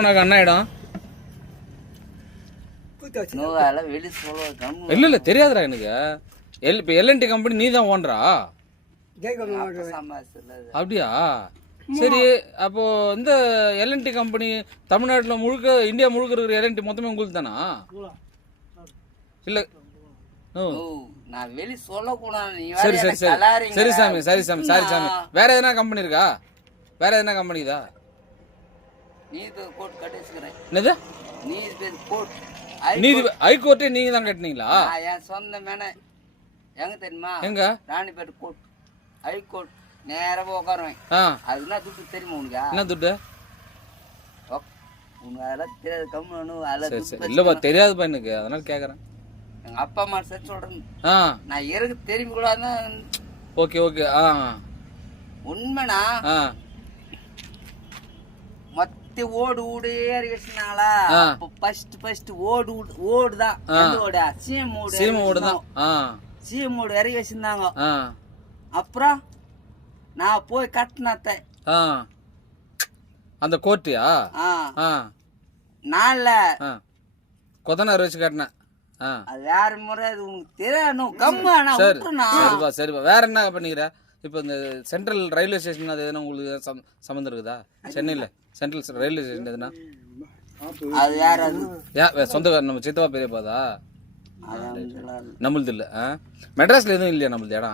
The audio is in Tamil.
உனக்கு அண்ணா இடம் இல்ல இல்ல தெரியாதுடா எனக்கு. இப்ப எல்என்டி கம்பெனி நீ தான் ஓனரா? அப்படியா? சரி, அப்போ இந்த எல்என்டி கம்பெனி தமிழ்நாட்டுல முழுக்க, இந்தியா முழுக்க இருக்கிற எல்என்டி மொத்தமே உங்களுக்கு தானா? இல்ல நான் வெளி சொல்லக்கூடாது. சரி சரி சரி சரி சாமி, சரி சாமி, சாரி சாமி. வேற எதனா கம்பெனி இருக்கா? வேற எதனா கம்பெனி இதா? நீதி கோர்ட் கட்டிச்சுக்கிறேன். என்னது நீதி கோர்ட்? நீதி ஹைகோர்ட்டே நீங்க தான் கட்டினீங்களா? என் சொந்த மேன எங்க தெரியுமா? எங்க? Ranipet court, high court. நேரா உட்காருவேன். அதுனா துட்டு தெரியுமா உனக்கு? என்ன துட்டு? உனக்கு அதெல்லாம் தெரியாது. கம்மனு அதெல்லாம் இல்லப்பா, தெரியாதுப்பா எனக்கு, அதனால கேக்குறேன். எங்க அப்பா அம்மா சரி சொல்றேன். நான் இறகு தெரியும் கூடாதுன்னா. Okay okay. உண்மைனா மொத்த ஓடு ஊடே இறக்கினாங்களா? ஃபர்ஸ்ட் ஓடுதான். ஓடு சீம் ஓடு தான். சீம் ஓடு இறக்கி வச்சிருந்தாங்க. அப்புறம் நான் போய் கட்டினத்த அந்த கோர்ட்டியா? நான்ல கொத்தனார் வச்சு கட்டினேன். அது வேற முறை. அது உனக்கு தெரியாது. கம்மா சரிப்பா சரிப்பா. வேற என்ன பண்ணிக்கிற? இப்போ இந்த சென்ட்ரல் ரயில்வே ஸ்டேஷன் அது எதுனா உங்களுக்கு சம்மந்தம் இருக்குதா? சென்னையில் சென்ட்ரல் ரயில்வே ஸ்டேஷன் எதுனா? அது வேற. அது சொந்தக்கார நம்ம சித்தப்பா பெரியப்பாதா? நம்மளது இல்லை. மெட்ராஸ்ல எதுவும் இல்லையா நம்மளது இடம்?